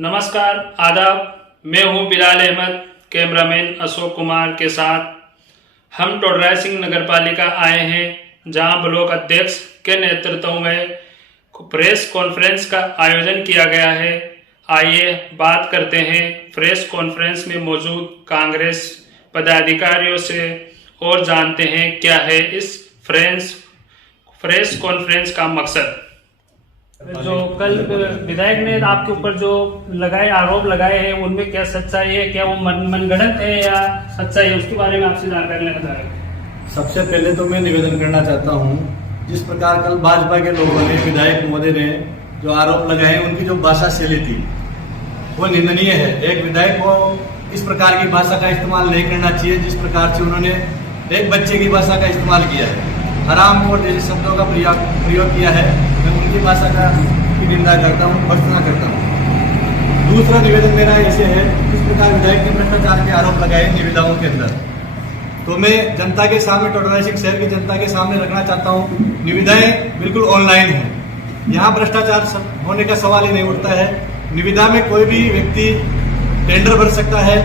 नमस्कार, आदाब। मैं हूं बिलाल अहमद, कैमरामैन अशोक कुमार के साथ। हम टोडरा सिंह नगर पालिका आए हैं, जहां ब्लॉक अध्यक्ष के नेतृत्व में प्रेस कॉन्फ्रेंस का आयोजन किया गया है। आइए बात करते हैं प्रेस कॉन्फ्रेंस में मौजूद कांग्रेस पदाधिकारियों से और जानते हैं क्या है इस प्रेस कॉन्फ्रेंस का मकसद। जो कल विधायक ने आपके ऊपर जो आरोप लगाए हैं, उनमें क्या सच्चाई है? क्या वो मनगढ़ंत है या सच्चाई है? उसके बारे में आपसे जानकारी लेना चाह रहे हैं। सबसे पहले तो मैं निवेदन करना चाहता हूं, जिस प्रकार कल भाजपा के लोगों ने विधायक महोदय ने जो आरोप लगाए, उनकी जो भाषा शैली थी वो निंदनीय है। एक विधायक को इस प्रकार की भाषा का इस्तेमाल नहीं करना चाहिए जिस प्रकार से उन्होंने एक बच्चे की भाषा का इस्तेमाल किया है, हराम और जैसे शब्दों का प्रयोग किया है। मैं उनकी भाषा की निंदा करता हूँ, भर्त्सना करता हूँ। दूसरा निवेदन मेरा ऐसे है, इस प्रकार विधायक ने भ्रष्टाचार के आरोप लगाए निविदाओं के अंदर, तो मैं जनता के सामने, टोडरा सिंह शहर की जनता के सामने रखना चाहता हूँ, निविदाएं बिल्कुल ऑनलाइन है। यहाँ भ्रष्टाचार होने का सवाल ही नहीं उठता है। निविदा में कोई भी व्यक्ति टेंडर भर सकता है,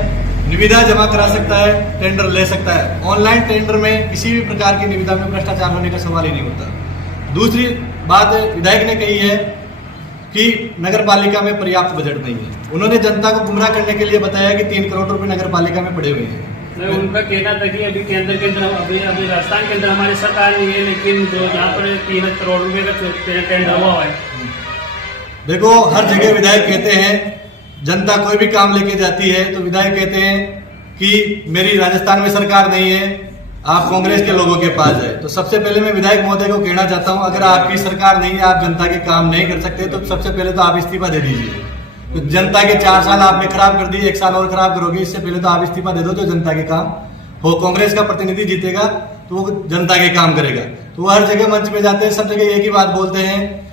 निविदा जमा करा सकता है, टेंडर ले सकता है। ऑनलाइन टेंडर में किसी भी प्रकार की निविदा में भ्रष्टाचार होने का सवाल ही नहीं होता। दूसरी बात विधायक ने कही है कि नगर पालिका में पर्याप्त बजट नहीं है। उन्होंने जनता को गुमराह करने के लिए बताया कि 3 करोड़ रुपए नगर पालिका में पड़े हुए हैं। उनका कहना था कि अभी केंद्र के अंदर अभी राजस्थान के अंदर हमारी सरकार नहीं है, लेकिन जो यहाँ पर 3 करोड़ रुपए का टेंडर हुआ है। देखो, हर जगह विधायक कहते हैं, जनता कोई भी काम लेके जाती है तो विधायक कहते हैं कि मेरी राजस्थान में सरकार नहीं है, आप कांग्रेस के लोगों के पास जाए। तो सबसे पहले मैं विधायक महोदय को कहना चाहता हूं, अगर आपकी सरकार नहीं है, आप जनता के काम नहीं कर सकते, तो सबसे पहले तो आप इस्तीफा दे दीजिए। तो जनता के 4 साल आपने खराब कर दिए, 1 साल और खराब करोगे। इससे पहले तो आप इस्तीफा दे दो, जो जनता के काम हो। कांग्रेस का प्रतिनिधि जीतेगा तो वो जनता के काम करेगा। तो वो हर जगह मंच पे जाते हैं, सब जगह एक ही बात बोलते हैं,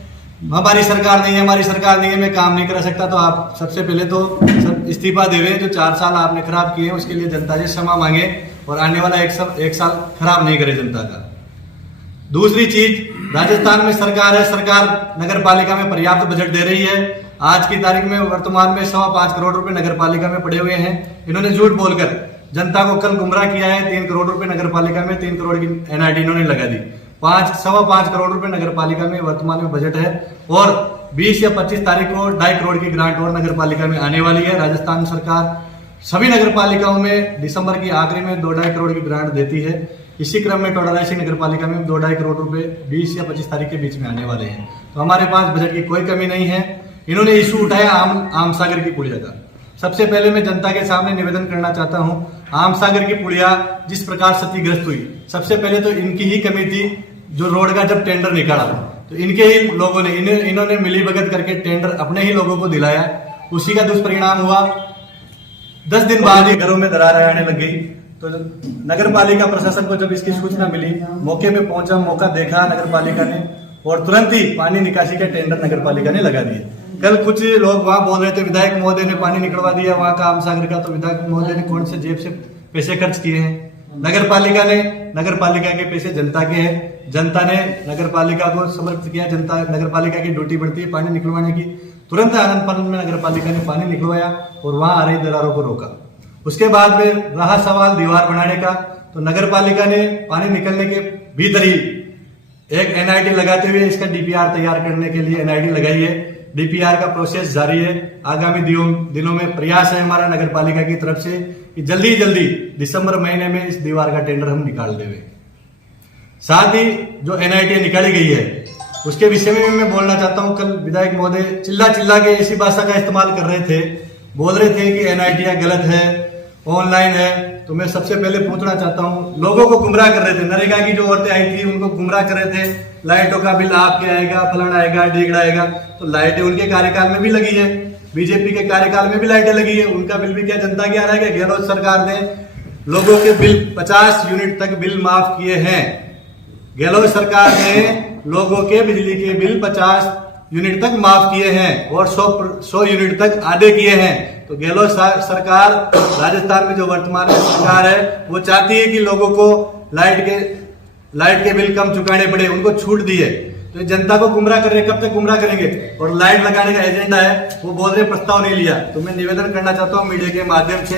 हमारी सरकार नहीं है, हमारी सरकार नहीं है, मैं काम नहीं कर सकता। तो आप सबसे पहले तो इस्तीफा देवे। जो 4 साल आपने खराब किए हैं उसके लिए जनता से क्षमा मांगे और आने वाला एक साल खराब नहीं करे जनता का। दूसरी चीज, राजस्थान में सरकार है, सरकार नगर पालिका में पर्याप्त बजट दे रही है। आज की तारीख में वर्तमान में 5.25 करोड़ रुपए नगर पालिका में पड़े हुए हैं। इन्होंने झूठ बोलकर जनता को कल गुमराह किया है। 3 करोड़ रुपए नगर पालिका में, 3 करोड़ की एनआईटी इन्होंने लगा दी। 5.25 करोड़ रुपए नगर पालिका में वर्तमान में बजट है और 20 या 25 तारीख को 2.5 करोड़ की ग्रांट और नगर पालिका में आने वाली है। राजस्थान सरकार सभी नगर पालिकाओं में दिसंबर की आखिरी में 2.5 करोड़ की ग्रांट देती है। इसी क्रम में टोडरा सिंह नगर पालिका में 2.5 करोड़ रुपए 20 या 25 तारीख के बीच में आने वाले हैं। तो हमारे पास बजट की कोई कमी नहीं है। इन्होंने इशू उठाया आम सागर की पुलिया का। सबसे पहले मैं जनता के सामने निवेदन करना चाहता हूं, आम सागर की पुलिया जिस प्रकार क्षतिग्रस्त हुई, सबसे पहले तो इनकी ही कमी थी। जो रोड का जब टेंडर निकाला तो इनके ही लोगों ने इन्होंने मिलीभगत करके टेंडर अपने ही लोगों को दिलाया। उसी का दुष्परिणाम हुआ। 10 दिन बाद ही घरों में दरारें आने लग गई। तो नगर पालिका प्रशासन को जब इसकी सूचना मिली, मौके पे पहुंचा, मौका देखा नगर पालिका ने और तुरंत ही पानी निकासी के टेंडर नगर पालिका ने लगा दिए। कल कुछ लोग वहां बोल रहे थे विधायक महोदय ने पानी निकलवा दिया वहां का आम सागर का। तो विधायक महोदय ने कौन से जेब से पैसे खर्च किए हैं? नगर पालिका ने, नगर पालिका के पैसे जनता के हैं। जनता ने नगर पालिका को समर्पित किया। जनता, नगर पालिका की ड्यूटी बढ़ती है पानी निकलवाने की। तुरंत आनंद फानंद में नगर पालिका ने पानी निकलवाया और वहां आ रही दरारों को रोका। उसके बाद में रहा सवाल दीवार बनाने का, तो नगर पालिका ने पानी निकलने के भीतर ही एक एनआईटी लगाते हुए इसका डीपीआर तैयार करने के लिए एनआईटी लगाई है। डीपीआर का प्रोसेस जारी है। आगामी दिनों में प्रयास है हमारा नगर पालिका की तरफ से कि जल्दी जल्दी दिसंबर महीने में इस दीवार का टेंडर हम निकाल देंगे। साथ ही जो एनआईटी निकाली गई है उसके विषय में मैं बोलना चाहता हूं। कल विधायक महोदय चिल्ला के ऐसी भाषा का इस्तेमाल कर रहे थे, बोल रहे थे कि एनआईटी गलत है, ऑनलाइन है। तो मैं सबसे पहले पूछना चाहता हूं, लोगों को गुमराह कर रहे थे। नरेगा की जो औरतें आई थी उनको गुमराह कर रहे थे, लाइटों का बिल आपके आएगा, फलाना आएगा, ढीगड़ा आएगा। तो लाइटें उनके कार्यकाल में भी लगी है, बीजेपी के कार्यकाल में भी लाइटें लगी है। उनका बिल भी क्या जनता की आ रहा है? गहलोत सरकार ने लोगों के बिल 50 यूनिट तक बिल माफ किए हैं। गहलोत सरकार ने लोगों के बिजली के बिल 50 यूनिट तक माफ किए हैं और 100 यूनिट तक आधे किए हैं। तो गहलोत सरकार राजस्थान में जो वर्तमान में सरकार है वो चाहती है कि लोगों को लाइट के बिल कम चुकाने पड़े, उनको छूट दी है। तो ये जनता को गुमराह कर रहे हैं, कब तक गुमराह करेंगे? और लाइट लगाने का एजेंडा है, वो बोल रहे प्रस्ताव नहीं लिया। तो मैं निवेदन करना चाहता हूँ मीडिया के माध्यम से,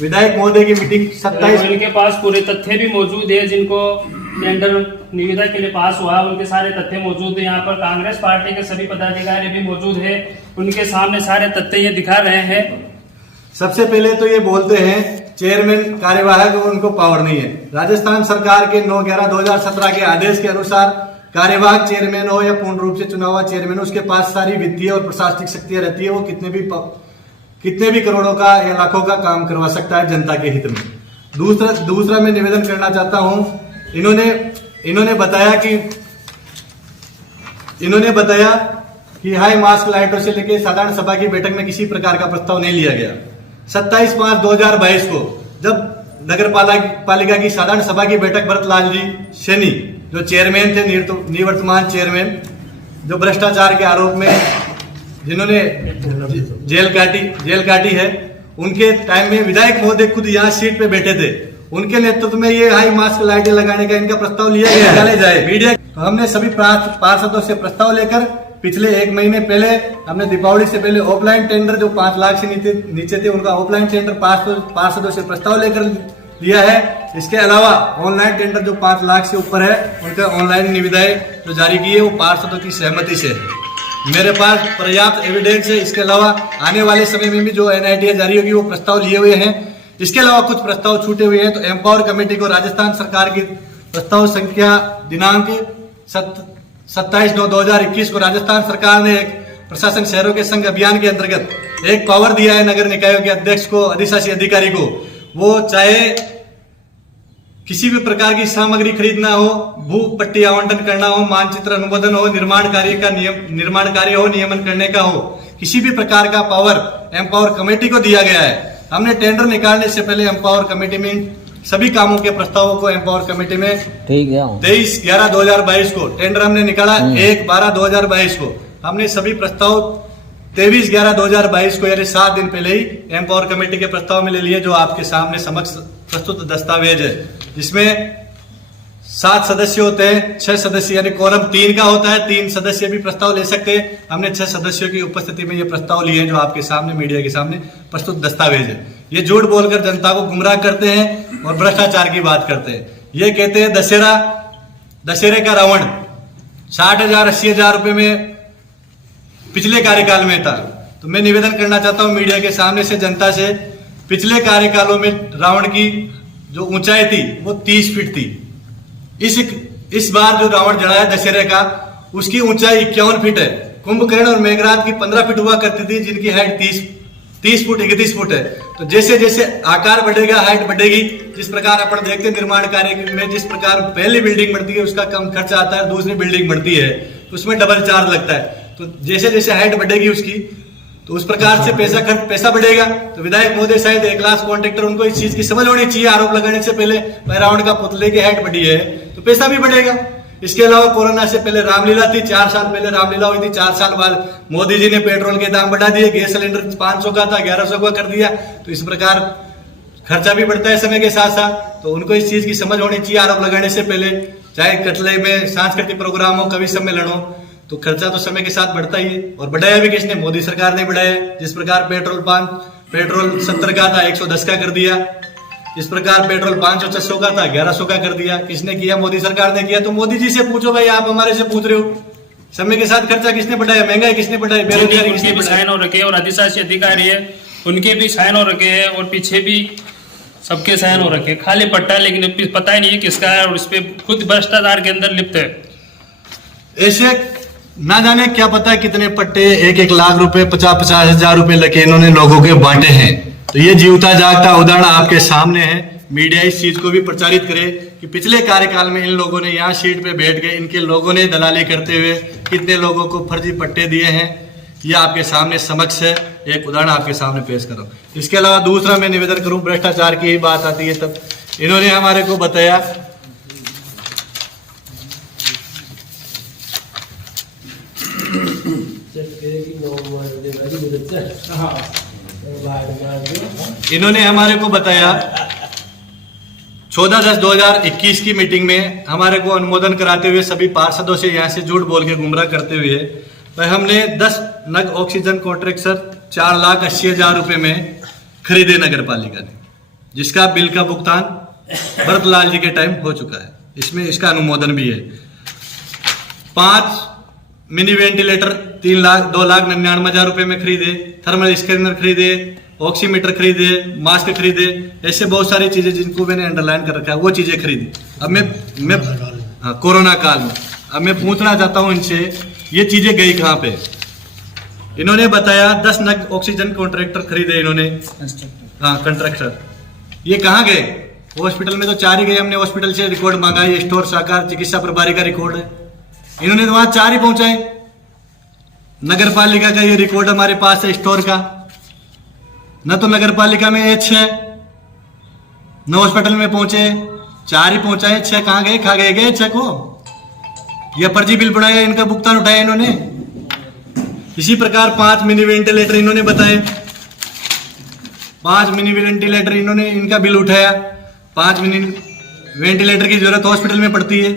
विधायक महोदय की मीटिंग 27 इनके पास पूरे तथ्य भी मौजूद है, जिनको टेंडर निविदा के लिए पास हुआ उनके सारे तथ्य मौजूद है। यहाँ पर कांग्रेस पार्टी के सभी पदाधिकारी भी मौजूद है, उनके सामने सारे तथ्य ये दिखा रहे हैं। सबसे पहले तो ये बोलते हैं चेयरमैन कार्यवाहक उनको पावर नहीं है। राजस्थान सरकार के 9/11/2017 के आदेश के अनुसार कार्यवाहक चेयरमैन हो या पूर्ण रूप से चुना हुआ चेयरमैन हो, उसके पास सारी वित्तीय और प्रशासनिक शक्तियां रहती है। वो कितने भी करोड़ों का या लाखों का काम करवा सकता है जनता के हित में। दूसरा मैं निवेदन करना चाहता हूं, इन्होंने बताया कि हाई मास्क लाइटों से लेकर साधारण सभा की बैठक में किसी प्रकार का प्रस्ताव नहीं लिया गया। 27/5/2022 को जब नगर पालिका की साधारण सभा की बैठक भरतलाल जी सैनी जो चेयरमैन थे, निवर्तमान चेयरमैन, जो भ्रष्टाचार के आरोप में जिन्होंने जेल काटी है, उनके टाइम में विधायक महोदय खुद यहाँ सीट पे बैठे थे। उनके नेतृत्व में ये हाई मास्क लाइटें लगाने का इनका प्रस्ताव लिया गया, डाले जाए मीडिया। तो हमने सभी पार्षदों से प्रस्ताव लेकर पिछले 1 महीने पहले हमने दीपावली से पहले ऑफलाइन टेंडर जो 5 लाख से नीचे थे उनका ऑफलाइन टेंडर पार्षदों से प्रस्ताव लेकर लिया है। इसके अलावा ऑनलाइन टेंडर जो 5 लाख से ऊपर है उनका ऑनलाइन निविदाएं जो जारी की है वो पार्षदों की सहमति से है। मेरे पास पर्याप्त एविडेंस है। इसके अलावा आने वाले समय में भी जो NIT जारी होगी वो प्रस्ताव लिए हुए हैं। इसके अलावा कुछ प्रस्ताव छूटे हुए हैं। तो एम्पावर कमेटी को राजस्थान सरकार की प्रस्ताव संख्या दिनांक 27/9/2021 को राजस्थान सरकार ने एक प्रशासन शहरों के संघ अभियान के अंतर्गत एक पावर दिया है नगर निकायों के अध्यक्ष को, अधिशासी अधिकारी को। वो चाहे किसी भी प्रकार की सामग्री खरीदना हो, भू पट्टी आवंटन करना हो, मानचित्र अनुमोदन हो, निर्माण कार्य हो, नियमन करने का हो, किसी भी प्रकार का पावर एम्पावर कमेटी को दिया गया है। हमने टेंडर निकालने से पहले एम्पावर कमेटी में सभी कामों के प्रस्तावों को एम्पावर कमेटी में 23/11/2022 को टेंडर हमने निकाला, 1/12/2022 को हमने सभी प्रस्ताव 23/11/2022 को यानी 7 दिन पहले ही एम्पावर कमेटी के प्रस्ताव में ले लिए, जो आपके सामने समक्ष प्रस्तुत दस्तावेज है। जिसमें 7 सदस्य होते हैं, 6 सदस्य यानी कोरम 3 का होता है, 3 सदस्य भी प्रस्ताव ले सकते हैं। हमने 6 सदस्यों की उपस्थिति में ये प्रस्ताव लिए हैं, जो आपके सामने मीडिया के सामने प्रस्तुत दस्तावेज है। ये झूठ बोलकर जनता को गुमराह करते हैं और भ्रष्टाचार की बात करते हैं। ये कहते हैं दशहरे का रावण 60,000 80,000 रुपए में पिछले कार्यकाल में था। तो मैं निवेदन करना चाहता हूं मीडिया के सामने से, जनता से, पिछले कार्यकालों में रावण की जो ऊंचाई थी वो 30 फीट थी। इस बार जो रावण जड़ा है दशहरे का, उसकी ऊंचाई 51 फीट है। कुंभकर्ण और मेघनाद की 15 फीट हुआ करती थी, जिनकी हाइट 30 फुट 31 फुट है। तो जैसे जैसे आकार बढ़ेगा, हाइट बढ़ेगी। जिस प्रकार अपन देखते हैं निर्माण कार्य में, जिस प्रकार पहली बिल्डिंग बनती है उसका कम खर्चा आता है, दूसरी बिल्डिंग बनती है तो उसमें डबल चार्ज लगता है। तो जैसे जैसे हाइट बढ़ेगी उसकी, तो उस प्रकार से पैसा बढ़ेगा। तो विधायक महोदय शायद एक क्लास कॉन्ट्रैक्टर, उनको इस चीज की समझ होनी चाहिए। आरोप लगाने से पहले रावण का पुतले की हाइट बढ़ी है तो पैसा भी बढ़ेगा। इसके अलावा कोरोना से पहले रामलीला थी, 4 साल पहले रामलीला हुई थी। 4 साल बाद मोदी जी ने पेट्रोल के दाम बढ़ा दिए, गैस सिलेंडर 500 का था 1100 का कर दिया। तो इस प्रकार खर्चा भी बढ़ता है समय के साथ साथ। तो उनको इस चीज की समझ होनी चाहिए आरोप लगाने से पहले। चाहे कटले में सांस्कृतिक प्रोग्राम हो, कवि सम्मेलन हो, तो खर्चा तो समय के साथ बढ़ता ही है। और बढ़ाया भी किसने? मोदी सरकार ने बढ़ाया। जिस प्रकार पेट्रोल 70 का था 110 का कर दिया। इस प्रकार पेट्रोल 500-600 का था 1100 का कर दिया। किसने किया? मोदी सरकार ने किया। तो मोदी जी से पूछो भाई, आप हमारे से पूछ रहे हो। समय के साथ खर्चा किसने बढ़ाया? महंगाई किसने बढ़ाई? बेरोजगारी किसने बढ़ाई? साइन हो रखे और अधिशासी अधिकारी है उनके भी साइन हो रखे हैं और पीछे भी सबके साइन हो रखे, खाली पट्टा, लेकिन पता ही नहीं है किसका है और इस पे खुद भ्रष्टाचार के अंदर लिप्त है। ऐसे ना जाने क्या पता है कितने पट्टे, 1-1 लाख रुपए, 50-50 हजार रुपए लेके इन्होंने लोगों के बांटे हैं। तो ये जीवता जागता उदाहरण आपके सामने है। मीडिया इस चीज को भी प्रचारित करे कि पिछले कार्यकाल में इन लोगों ने यहाँ सीट पे बैठ के इनके लोगों ने दलाली करते हुए कितने लोगों को फर्जी पट्टे दिए हैं। ये आपके सामने समक्ष है, एक उदाहरण आपके सामने पेश करो। इसके अलावा दूसरा मैं निवेदन करूं, भ्रष्टाचार की ही बात आती है तब इन्होंने हमारे को बताया 14/10/2021 की मीटिंग में हमारे को अनुमोदन कराते हुए सभी पार्षदों से यहाँ से झूठ बोल के गुमराह करते हुए भाई हमने 10 नग ऑक्सीजन कॉन्ट्रैक्टर 4,80,000 रुपए में खरीदे नगर पालिका ने, जिसका बिल का भुगतान भरतलाल जी के टाइम हो चुका है। इसमें इसका अनुमोदन भी है। 5 मिनी वेंटिलेटर 2,99,000 रुपए में खरीदे, थर्मल स्कैनर खरीदे, ऑक्सीमीटर खरीदे, मास्क खरीदे, ऐसे बहुत सारी चीजें जिनको मैंने अंडरलाइन कर रखा है वो चीजें खरीदी। अब मैं कोरोना काल में अब मैं पूछना चाहता हूं इनसे, ये चीजें गई कहाँ पे? इन्होंने बताया 10 नग ऑक्सीजन कॉन्ट्रैक्टर खरीदे इन्होंने, कंट्रैक्टर। ये कहाँ गए? हॉस्पिटल में तो 4 ही गए। हमने हॉस्पिटल से रिकॉर्ड मांगा, ये स्टोर साकार चिकित्सा प्रभारी का रिकॉर्ड है, इन्होंने तो वहां 4 ही पहुंचाए। नगर पालिका का ये रिकॉर्ड हमारे पास है स्टोर का, न तो नगर पालिका में H है न हॉस्पिटल में पहुंचे, 4 ही पहुंचाए। 6 कहाँ गए? खा गए 6 को? यह फर्जी बिल बनाया, इनका भुगतान उठाया इन्होंने। इसी प्रकार 5 मिनी वेंटिलेटर इन्होंने बताए, 5 मिनी वेंटिलेटर इन्होंने इनका बिल उठाया। 5 मिनी वेंटिलेटर की जरूरत हॉस्पिटल में पड़ती है,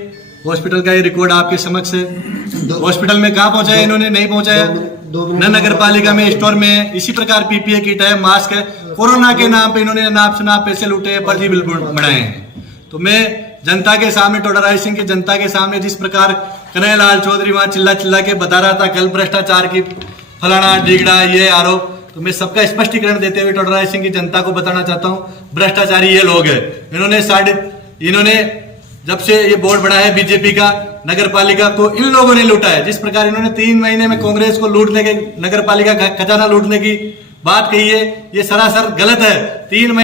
हॉस्पिटल का ये रिकॉर्ड आपके समक्ष है। हॉस्पिटल में कहाँ पहुंचाया इन्होंने? नहीं पहुंचाया। न नगर पालिका में स्टोर में। इसी प्रकार पीपीए किट है, मास्क है, कोरोना के नाम पे इन्होंने नाप शनाप पैसे लूटे, फर्जी बिल बनाए हैं। तो मैं जनता के सामने, टोडा रायसिंह की जनता के सामने जिस प्रकार कन्हैयालाल चौधरी वहां चिल्ला चिल्ला के बता रहा था कल भ्रष्टाचार की फलाना डिगड़ा ये आरोप, तो मैं सबका स्पष्टीकरण देते हुए टोडा रायसिंह की जनता को बताना चाहता हूँ, भ्रष्टाचारी ये लोग है। इन्होंने जब से ये बोर्ड बना है बीजेपी का, नगर पालिका को इन लोगों ने लूटा है। जिस प्रकार इन्होंने 3 महीने में कांग्रेस को लूटने के, नगर पालिका का खजाना लूटने की बात कही है, ये सरासर गलत है। 3